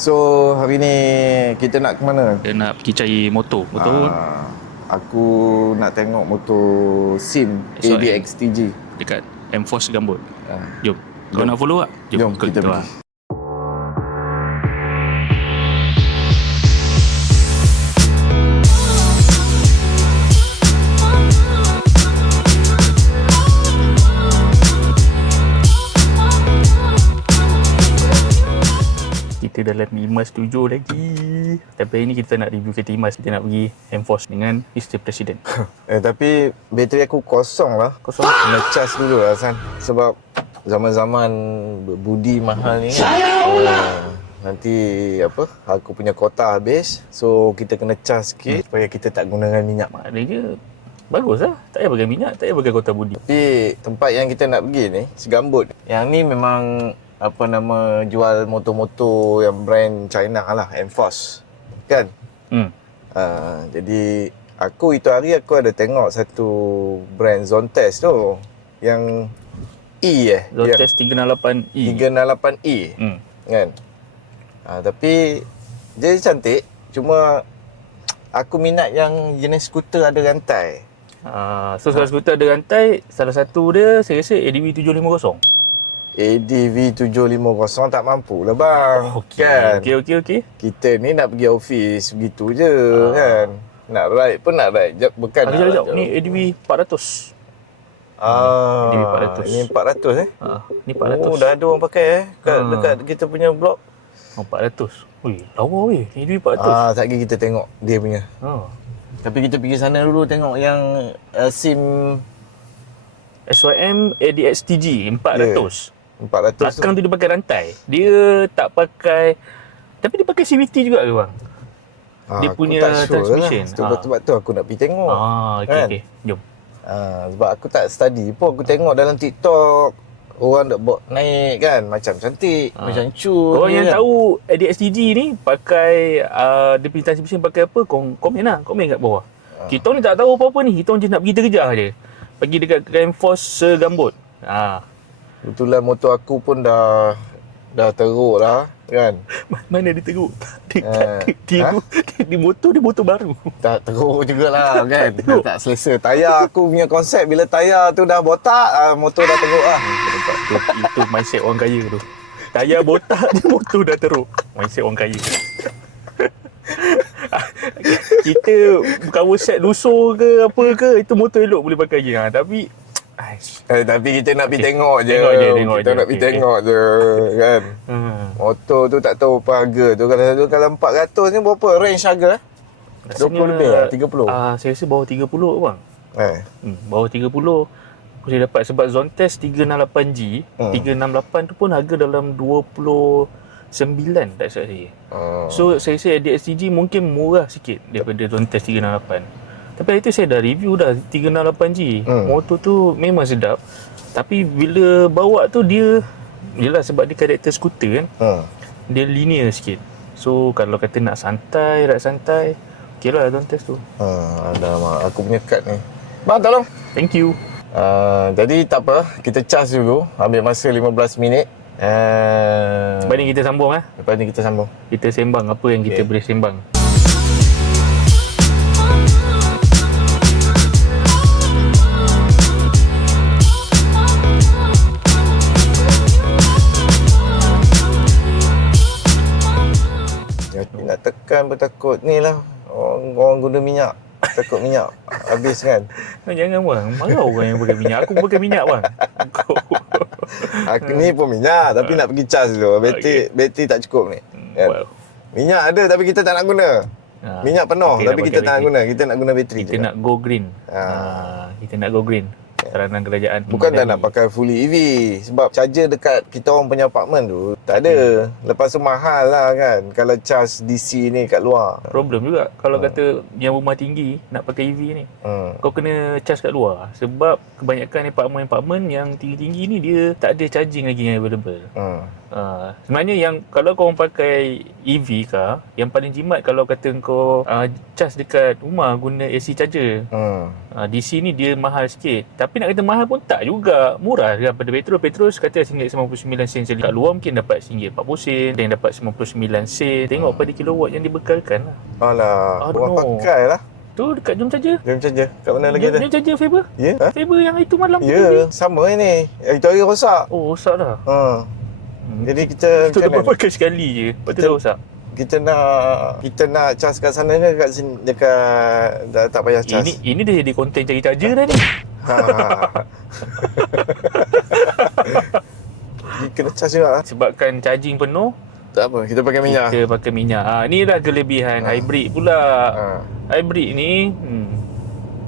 So hari ni kita nak ke mana? Dia nak pergi cari motor. Betul? Aku nak tengok motor SIM SOM. ADXTG. Dekat M-Force Gambut. Jom. Kau Jom. nak follow tak? Jom ikut kita kita pergi. Kita dalam IMAS 7 lagi. Tapi hari ni kita nak review kereta IMAS. Kita nak pergi M-Force dengan Mr. President. Tapi bateri aku kosong lah. Kosong? Kena cas dulu lah San. Sebab zaman-zaman budi mahal ni kan. Nanti apa, aku punya kota habis. So kita kena cas sikit supaya kita tak gunakan minyak. Maknanya bagus lah. Tak payah pakai minyak, tak payah pakai kota budi. Tapi tempat yang kita nak pergi ni, Segambut. Yang ni memang apa nama, jual motor-motor yang brand China lah, M-Force. Kan? Jadi itu hari aku ada tengok satu brand Zontes tu yang Zontes 368E. 368E. Kan? Tapi dia cantik, cuma aku minat yang jenis skuter ada rantai. So kalau skuter ada rantai, salah satu dia saya rasa ADV 750. ADV 750 tak mampu lah bang. Kan? Okey. Kita ni nak pergi office begitu je kan. Nak ride pun nak ride. Bukan nak Sekejap. ride. Ni ADV 400. ADV 400. Ini 400 Ni 400. Oh, dah ada orang pakai dekat kita punya blog. 400. Ui, lawa weh. ADV 400. Sekejap lagi kita tengok dia punya. Tapi kita pergi sana dulu tengok yang SIM SYM ADXTG 400. 400 Belakang tu dia pakai rantai. Dia tak pakai, tapi dia pakai CVT juga ke bang? Dia aku punya tak sure transmission. lah. Sebab tu aku nak pergi tengok. Okey. Jom. Sebab aku tak study pun. Aku tengok dalam TikTok orang dah bawa naik kan, macam cantik, macam cun. Orang yang kan? tahu ADXTG ni pakai dia punya transmission pakai apa, komen lah. Komen kat bawah. Kita ni tak tahu apa-apa ni. Kita je nak pergi terkejar je. Pergi dekat M-Force Segambut. Kebetulan motor aku pun dah teruk lah kan. Mana dia teruk? Dia motor baru. Tak teruk jugalah kan. Dah tak selesa. Tayar aku punya konsep, bila tayar tu dah botak, motor dah teruk lah. Itu mindset orang kaya tu. Tayar botak je motor dah teruk. Mindset orang kaya. Kita cover set lusur ke apa ke, itu motor elok boleh pakai je. Tapi tapi kita nak pergi tengok je. Kita nak pergi tengok je kan. Motor tu tak tahu apa harga tu. Kalau 400 ni berapa range harga? 20 lebih lah? 30? Saya rasa bawah 30 bang. Bawah 30 boleh dapat. Sebab Zontes 368G 368 tu pun harga dalam 29 tak silap saya. So saya rasa ADXTG mungkin murah sikit daripada Zontes 368. Tapi hari tu saya dah review dah 368G. Motor tu memang sedap. Tapi bila bawa tu dia, yelah sebab dia karakter skuter kan, dia linear sikit. So kalau kata nak santai, ride santai, okey lah Zontes tu. Alamak, aku punya kad ni. Bang tolong. Thank you. Jadi tak apa, kita charge dulu. Ambil masa 15 minit. Lepas ni kita sambung Lepas ni kita sambung. Kita sembang apa yang kita boleh sembang. Nak tekan pun takut. Ni lah orang guna minyak. Takut minyak habis kan. Jangan bang, marah orang yang pakai minyak. Aku pakai minyak bang. Aku ni pun minyak tapi nak pergi charge dulu. Bateri tak cukup ni kan? Minyak ada tapi kita tak nak guna. Minyak penuh tapi kita tak nak guna. Kita nak guna bateri. Kita nak go green. Kita nak go green. Saranan kerajaan. Bukan tak nak pakai fully EV. Sebab charger dekat kita orang punya apartmen tu tak ada. Lepas tu mahal lah kan kalau charge DC ni kat luar. Problem juga kalau kata yang rumah tinggi nak pakai EV ni. Kau kena charge kat luar. Sebab kebanyakan apartmen-apartmen yang tinggi-tinggi ni dia tak ada charging lagi yang available. Sebenarnya yang kalau kau pakai EV car, yang paling jimat kalau kata kau charge dekat rumah guna AC charger. DC ni dia mahal sikit. Tapi nak kata mahal pun tak juga. Murah daripada petrol. Petrol kata RM1.59 kat luar mungkin dapat RM1.40. Ada yang dapat 99 sen. Tengok pada kilowatt yang dibekalkan lah. Alah, orang pakai lah. Tu dekat jom charger. Jom charger. Kat mana lagi Jom charger Faber. Ya? Yeah? Faber yang itu malam ya, sama ni. Itu hari rosak. Oh, rosak dah. Jadi kita dapat pakai sekali je. Lepas tu dah rosak. Kita nak charge kat sana ke kat sini, dekat dah tak payah charge. Ini dah jadi konten cari charger dah ni. Kena charge juga lah. Sebabkan charging penuh, tak apa, kita pakai minyak. Kita pakai minyak. Ni dah kelebihan hybrid pula. Hybrid ni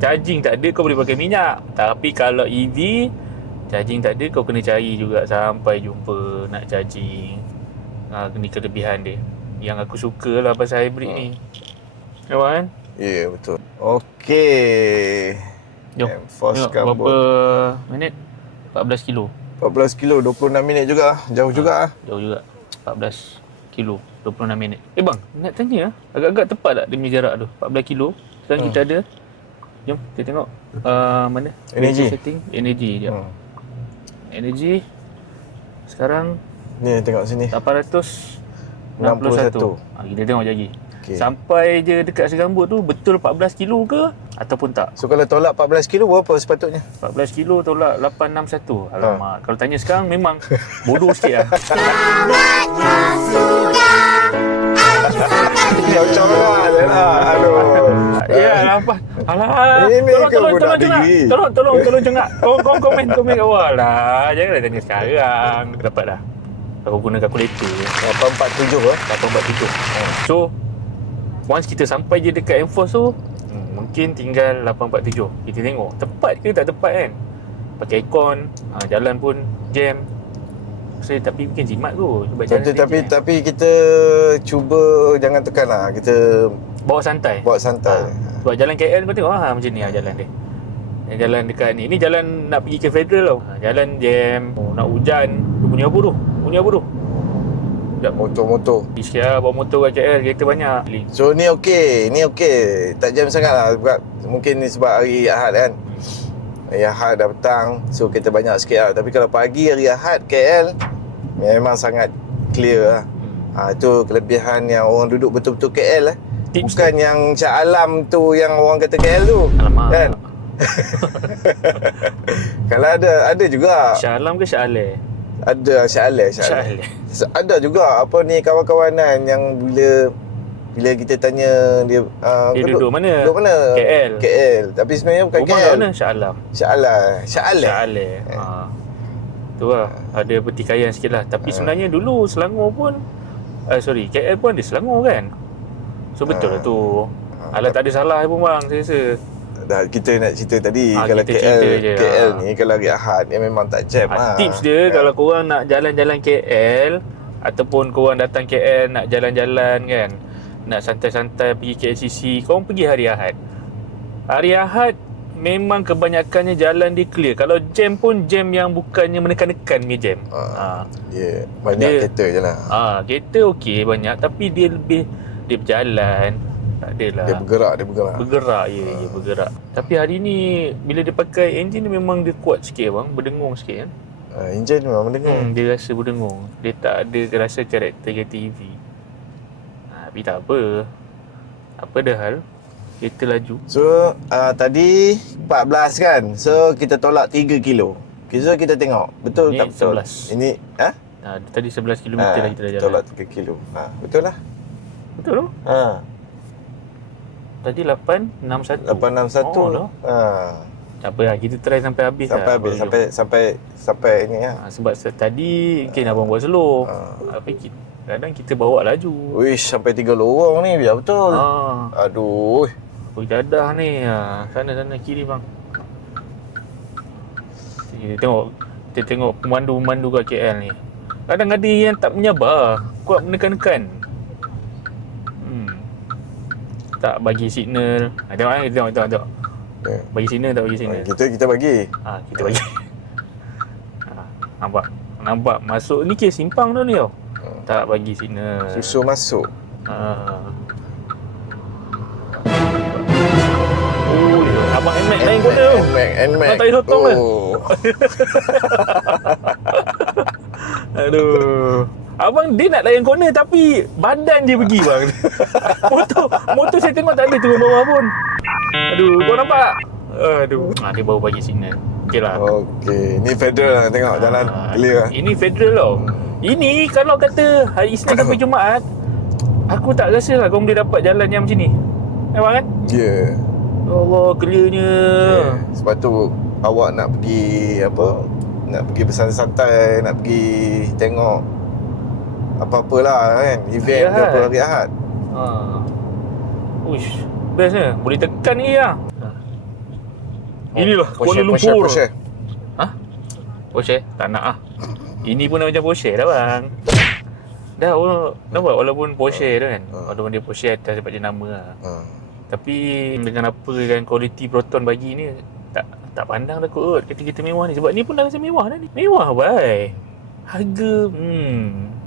charging tak ada, kau boleh pakai minyak. Tapi kalau EV charging tak ada, kau kena cari juga sampai jumpa nak charging. Ni kelebihan dia yang aku suka lah pasal hybrid ni. Kawan? Ya, betul. Okey. Jom. Berapa minit? 14 kilo. 14 kilo, 26 minit juga. Jauh juga. Jauh juga. 14 kilo, 26 minit. Bang, nak tanya agak-agak tepat tak demi jarak tu? 14 kilo. Sekarang kita ada. Jom kita tengok mana? Energy. Setting energy dia. Energy sekarang ni tengok sini 861. Kita tengok lagi. Sampai je dekat Serambut tu betul 14 kilo ke ataupun tak? So kalau tolak 14 kilo berapa sepatutnya? 14 kilo tolak 861. Alamak, kalau tanya sekarang memang bodoh sikit lah. Ya, apa? Alah. Tolong cengak. Kau komen kat bawah lah. Janganlah tanya sekarang. Dapat dah. Aku guna kalkulator 847 ke? 847. So once kita sampai je dekat Enforce tu, mungkin tinggal 847. Kita tengok tepat ke tak tepat kan. Pakai aircon, jalan pun jam. Tapi mungkin jimat kot. Tapi kita cuba jangan tekan lah. Kita bawa santai. Sebab jalan KL kau tengok macam ni jalan dia. Yang jalan dekat ni jalan nak pergi ke Federal tau. Jalan jam, nak hujan. Bunyi apa tu? Motor. Sikit lah bawa motor kat KL, kereta banyak. So ni okey. Tak jam sangat lah. Mungkin ni sebab hari Ahad kan. Hari Ahad dah petang, so kereta banyak sikit lah. Tapi kalau pagi hari Ahad KL memang sangat clear lah. Itu kelebihan yang orang duduk betul-betul KL lah. Bukan yang Shah Alam tu yang orang kata KL tu. Alamak. Kan? Kalau ada juga. Shah Alam ke Shah Ale? Ada Shah Ale. Ada juga apa ni kawan-kawanan yang bila kita tanya dia duduk mana? KL. Tapi sebenarnya bukan rumah KL. Rumah mana? Shah Ale. Tu lah. Ada pertikaian sikit lah. Tapi sebenarnya dulu Selangor pun KL pun ada Selangor kan. So betul lah tu. Alah tak ada salah pun bang, saya rasa. Dah kita nak cerita tadi kalau KL ni kalau hari Ahad dia memang tak jam lah. Tips dia kalau korang nak jalan-jalan KL ataupun korang datang KL nak jalan-jalan kan, nak santai-santai pergi KLCC, korang pergi hari Ahad. Hari Ahad memang kebanyakannya jalan dia clear. Kalau jam pun jam yang bukannya menekan-nekan punya jam. Banyak kereta je lah. Kereta okey banyak, tapi dia lebih dia berjalan. Tak adalah. Dia bergerak. Bergerak. Tapi hari ni bila dia pakai enjin memang dia kuat sikit bang, berdengung sikit kan. Enjin memang berdengung. Dia rasa berdengung. Dia tak ada rasa karakter kereta EV. Tapi tak apa. Apa dah hal? Kereta laju. So tadi 14 kan. So kita tolak 3 kilo. So kita tengok betul ini tak betul. 11. Ini tadi 11 km lah kita dah jalan. Tolak 3 kilo. Betul lah. Betul tu? Tadi 861. 861. Tak apa lah, kita try sampai habis sampai ini lah. Sebab tadi mungkin abang buat slow. Tapi kadang kita bawa laju. Wish, sampai 3 lorong ni biar betul. Aduh. Dadah ni. Sana kiri bang. Kita tengok pemandu-pemandu kat KL ni. Kadang ada yang tak menyabar, kuat menekan-nekan. Tak bagi signal. Tengok. Bagi signal tak bagi signal. Kita bagi. Kita bagi. Nampak. Nampak masuk ni kes simpang tu ni tau. Tak bagi signal. Susu masuk. Abang NMAX lain corner tu. NMAX. Abang tak boleh sotong ke? Aduh. Abang dia nak layan corner tapi badan dia pergi bang. motor saya tengok tak ada turun bawah pun. Aduh, kau nampak? Aduh, dia baru bagi signal. Okey lah. Okey, ni federal lah tengok jalan clear lah. Ini federal tau. Ini kalau kata hari Isnin sampai Jumaat, aku tak rasa lah kau boleh dapat jalan yang macam ni. Abang kan? Ya. Allah, clearnya. Sebab tu awak nak pergi apa? Nak pergi bersantai-santai, nak pergi tengok apa-apalah kan, event ke apa hari Ahad. Uish, bestnya. Boleh tekan ni lah. Inilah Kuala Lumpur. Porsche. Porsche? Tak nak lah. Ini pun dah macam Porsche dah bang. Dah nampak walaupun Porsche tu kan. Walaupun dia Porsche atas sebab dia nama lah. Tapi dengan apa kan kualiti Proton bagi ni, tak pandang dah kot kereta-kereta mewah ni. Sebab ni pun dah rasa mewah dah ni. Mewah bai. Harga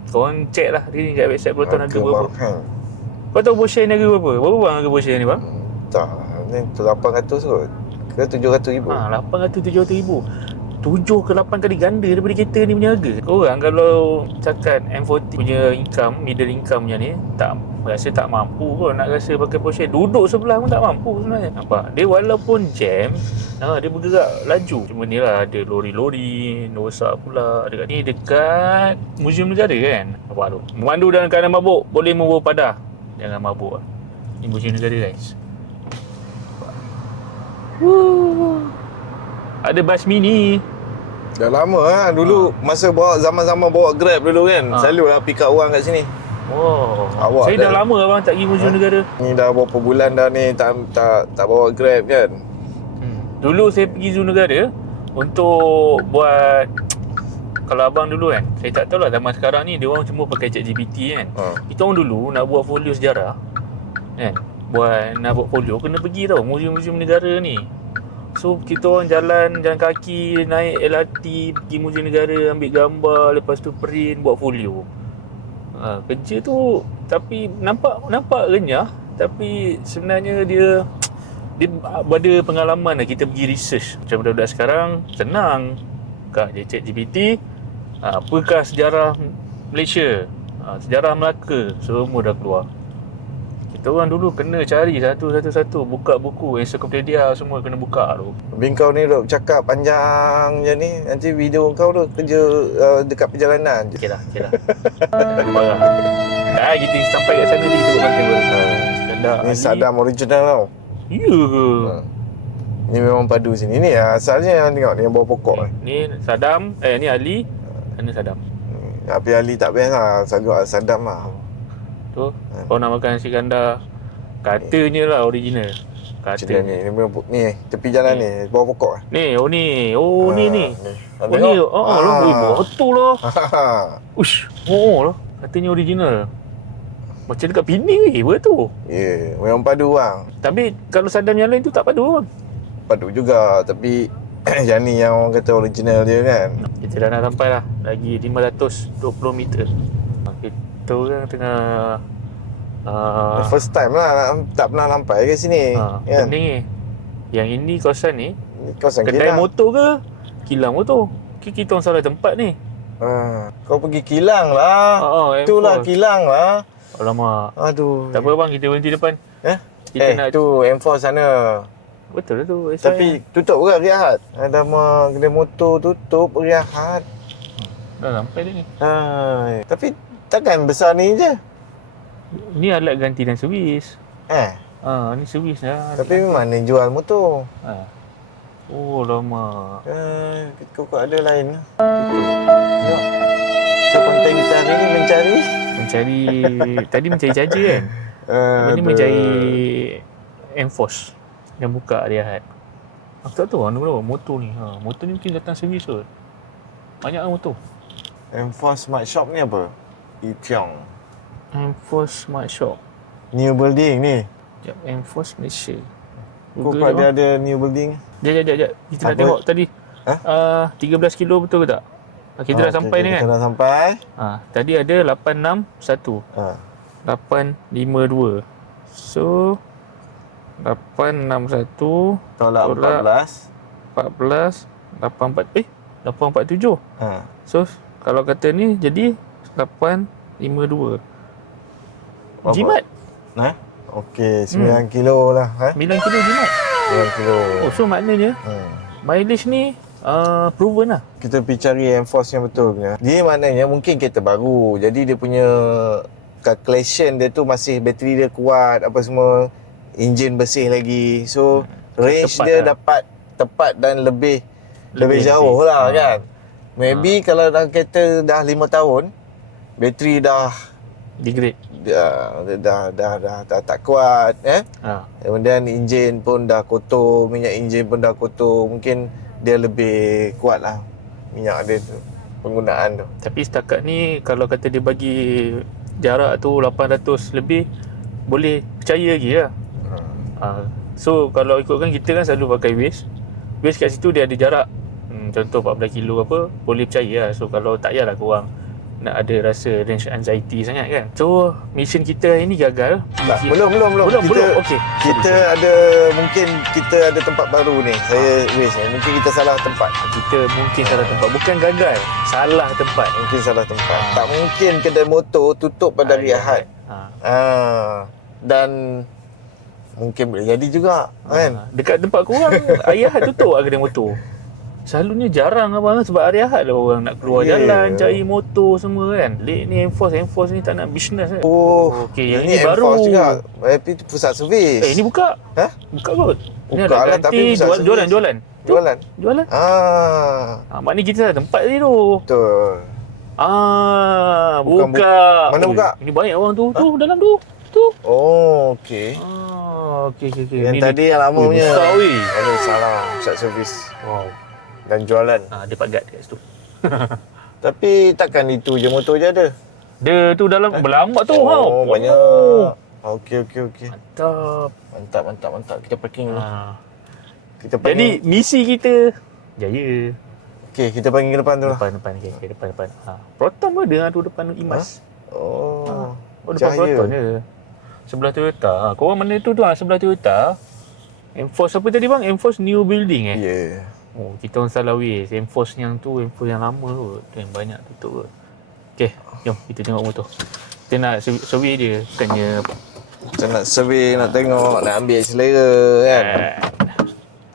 korang check lah hari ni kat website Proton harga berapa. Kau tahu Porsche ni harga berapa? Berapa bang harga Porsche ni bang? Tak, ni 800 kot. Ke 700,000? 800-700,000. 7 ke 8 kali ganda daripada kereta ni punya harga. Korang kalau cakap M40 punya income, middle income punya ni, rasa tak mampu kot nak rasa pakai Porsche. Duduk sebelah pun tak mampu sebenarnya. Nampak? Dia walaupun jam, dia bergerak laju. Cuma ni lah ada lori-lori, rosak pula. Dekat ni dekat Museum Negara kan. Nampak tu? Memandu dalam keadaan mabuk boleh membawa padah. Jangan mabuk lah. Ni Museum Negara guys. Ada bas mini. Dah lama lah. Dulu masa zaman-zaman bawa Grab dulu kan, selalu lah pick up orang kat sini. Awak saya dah lama abang tak pergi Museum Negara. Ni dah berapa bulan dah ni tak bawa Grab kan. Dulu saya pergi Zoo Negara untuk buat, kalau abang dulu kan, saya tak tahu lah zaman sekarang ni dia orang cuma pakai ChatGPT kan. Kita orang dulu nak buat folio sejarah kan, nak buat folio kena pergi tau museum-museum negara ni. So kita orang jalan kaki, naik LRT pergi Museum Negara, ambil gambar, lepas tu print, buat folio. Kerja tu tapi nampak renyah, tapi sebenarnya dia ada pengalaman lah kita pergi research. Macam budak-budak sekarang senang kat je ChatGPT, apakah sejarah Malaysia, sejarah Melaka, semua dah keluar. Kita orang dulu kena cari satu-satu, buka buku, ensiklopedia semua kena buka tu. Bingkau ni duk cakap panjang je ni, nanti video kau tu kerja dekat perjalanan je. Okey lah. Marah. Kita sampai kat sana ni kita buat table. Ni Saddam original tau. Ya ke? Ni memang padu sini. Ni asalnya yang tengok ni yang bawah pokok ni Saddam, ni Ali, sana Saddam. Tapi Ali tak best lah, selalu Saddam lah. Tu, kau nak makan nasi kandar, katanya lah original. Katanya ni tepi jalan ni, bawah pokok ni. Ni. Ni. Betul lah. Ush, lah. Katanya original. Macam dekat Pening betul. Ya, memang padu bang. Tapi kalau Saddam yang lain tu tak padu bang. Padu juga, tapi yang ni yang orang kata original dia kan. Kita dah nak sampai lah, lagi 520 meter. Kita orang tengah first time lah, tak pernah sampai ke sini kan? Pening ni. Yang ini kawasan ni kawasan kedai kilang motor ke kilang motor? Kita orang salah tempat ni. Kau pergi kilang lah. Itulah kilang lah. Alamak. Aduh. Tak apa bang, kita berhenti depan. Kita nak tu M4 sana. Betul lah tu. Tapi tutup ke hari Ahad? Ada kedai motor tutup hari Ahad. Dah sampai dah ni. Tapi takkan besar ni je. Ni alat ganti dan servis. Ni servis dah. Tapi mana jual motor? Oh lama. Kau ada lain. Tengok. So konten kita hari ni mencari tadi mencari charger kan. Ini mencari Enforce yang buka hari Ahad. Aku tak tahu mana motor ni. Motor ni mungkin datang servis kot. Banyak lah motor. Enforce Smart Shop ni apa? Ikyong. Enforce Smart Shop. New building ni. Sekejap, Enforce Malaysia. Kau ada new building? Sekejap. Kita nak tengok tadi. 13 kilo betul ke tak? Kita dah sampai ni kan? Kita dah sampai. Tadi ada 861. 852. So 861 tolak 14. 847. So kalau kata ni jadi 852. Jimat. Okey, 9 kilo lah. 9 kilo jimat. 9 kilo. So maknanya mileage ni proven lah. Kita pergi cari enforce yang betul punya. Dia maknanya mungkin kereta baru. Jadi dia punya calculation dia tu masih bateri dia kuat apa semua, enjin bersih lagi. So range dia dapat tepat dan lebih jauh lah kan. Maybe kalau dalam kereta dah 5 tahun, bateri dah degrade. Dah tak kuat Kemudian enjin pun dah kotor, minyak enjin pun dah kotor. Mungkin dia lebih kuat lah minyak dia tu, penggunaan tu. Tapi setakat ni kalau kata dia bagi jarak tu 800 lebih, boleh percaya lagi lah. So kalau ikutkan kita kan selalu pakai Waze kat situ dia ada jarak, contoh 14 kilo apa, boleh percaya lah. So kalau tak payahlah korang nak ada rasa range anxiety sangat kan. So mission kita hari ni gagal. Belum. Okey. Mungkin kita ada tempat baru ni. Saya Waze ni. Mungkin kita salah tempat. Salah tempat. Bukan gagal, salah tempat. Mungkin salah tempat. Tak mungkin kedai motor tutup pada hari Ahad. Dan mungkin boleh jadi juga kan. Dekat tempat korang hari Ahad tutup kedai motor. Selalunya jarang abang, sebab hari Ahad lah orang nak keluar jalan, cari motor semua kan. Late ni enforce ni tak nak business kan. Okey, yang ini baru juga. Tapi pusat servis. Ini buka. Buka kot. Ini buka ada lah, tapi pusat jualan. Jualan. Maknanya kita salah tempat tadi tu. Betul. Buka. Mana buka? Ini banyak orang tu dalam tu. Oh, okey. Okey. Yang tadi yang lama punya. Besar weh. Salah, pusat servis. Wow. Dan jualan. Dia pagat kat situ. Tapi takkan itu je motor je ada. Dia tu dalam berlambak tu. Banyak. Okey. Mantap. Kita parking dulu. Jadi misi kita jaya. Okey, kita parking ke depan tu lah. Depan. Proton pun ada tu depan Imas. Depan jaya. Proton je. Sebelah Toyota. Korang mana tu sebelah Toyota. Enforce apa tadi bang? Enforce new building Ya. Kita orang salah Waze. Enforce yang lama tu. Yang banyak tutup kot. Okey, jom kita tengok motor. Kita nak survey dia. Bukannya kita nak survey, nak tengok, nak ambil selera kan.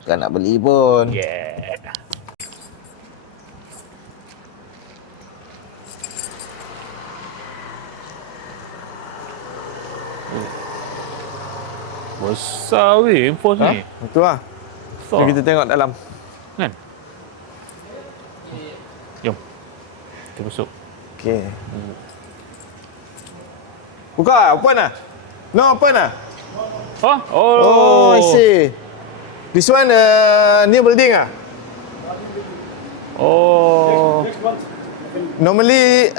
Bukan nak beli pun. Besar weh enforce ni. Betul lah. Jom kita tengok dalam. Kan? Jom. Kita masuk. Okey. Buka, open lah. No, open lah. I see. This one new building ah? Normally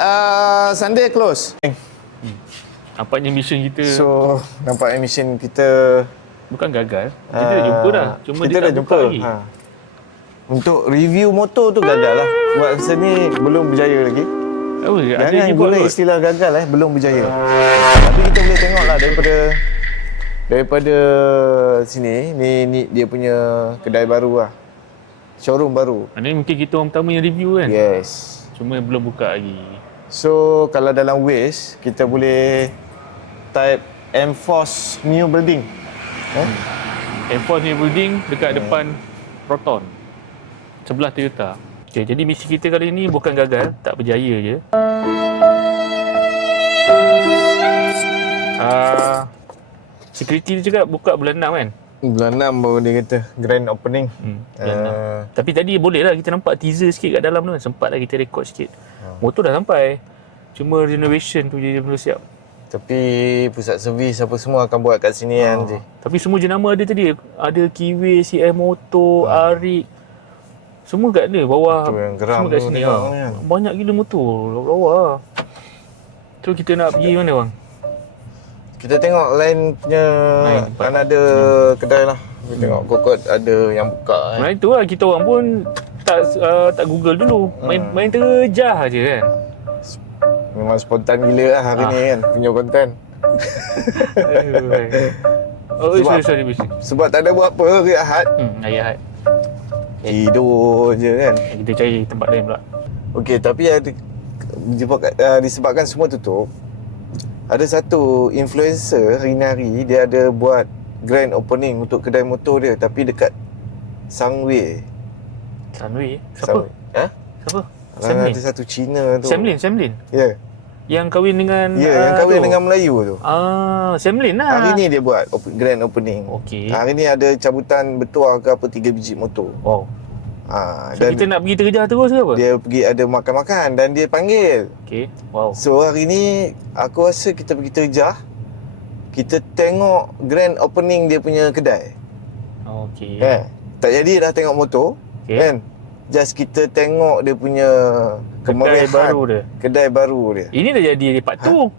Sunday close. Nampaknya mission kita. So, nampaknya mission kita bukan gagal. Kita dah jumpa dah. Cuma kita dah jumpa lagi. Untuk review motor tu gagal lah. Buat masa ni belum berjaya lagi. Jangan guna istilah gagal belum berjaya. Tapi kita boleh tengok lah daripada sini. Ni dia punya kedai baru lah. Showroom baru. Ini mungkin kita orang pertama yang review kan? Yes. Cuma belum buka lagi. So, kalau dalam Waze, kita boleh type Enforce New Building. Enforce New Building dekat depan Proton. Sebelah Toyota. Okay, jadi misi kita kali ni bukan gagal, tak berjaya je. Security dia juga buka bulan 6 kan? Bulan 6 baru dia kata grand opening. Bulan 6. Tapi tadi boleh lah kita nampak teaser sikit kat dalam tu kan. Sempat lah kita rekod sikit. Motor dah sampai. Cuma renovation tu je belum siap. Tapi pusat servis apa semua akan buat kat sini kan je. Tapi semua jenama ada tadi. Ada Kiwi, CM Motor, Arik. Semua kat ni bawah. Motor yang geram semua kat sini lah. Banyak gila motor bawah. So kita nak pergi mana bang? Kita tengok lain punya kan ada kedai lah. Kita tengok kokot ada yang buka Nah itu lah kita orang pun tak Google dulu. Main terjah je kan. Memang spontan gila lah hari ni kan punya konten. Oh, sorry. Sebab tak ada buat apa hari Ahad. Hari Ahad. Tidur je kan. Kita cari tempat lain pula. Okey, tapi disebabkan semua tutup, ada satu influencer hari-hari dia ada buat grand opening untuk kedai motor dia, tapi dekat Sunway. Siapa? Siapa? Ada satu Cina tu. Semlin. Ya. Yang kahwin dengan yang kahwin dengan Melayu tu. Semlin lah. Hari ni dia buat grand opening. Okey. Hari ni ada cabutan bertuah ke apa 3 biji motor. Wow. So Dan kita nak pergi terjah terus ke apa? dia pergi ada makan-makan dan dia panggil. Okey. Wow. So hari ni aku rasa kita pergi terjah. Kita tengok grand opening dia punya kedai. Okey. Tak jadi dah tengok motor. Okay. Kan? Just kita tengok dia punya kedai baru dia. Kedai baru dia. Ini dah jadi part 2.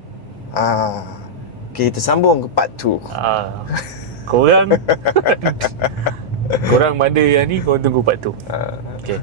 Okay, kita sambung ke part 2. Korang korang mana yang ni, korang tunggu part 2. Okey.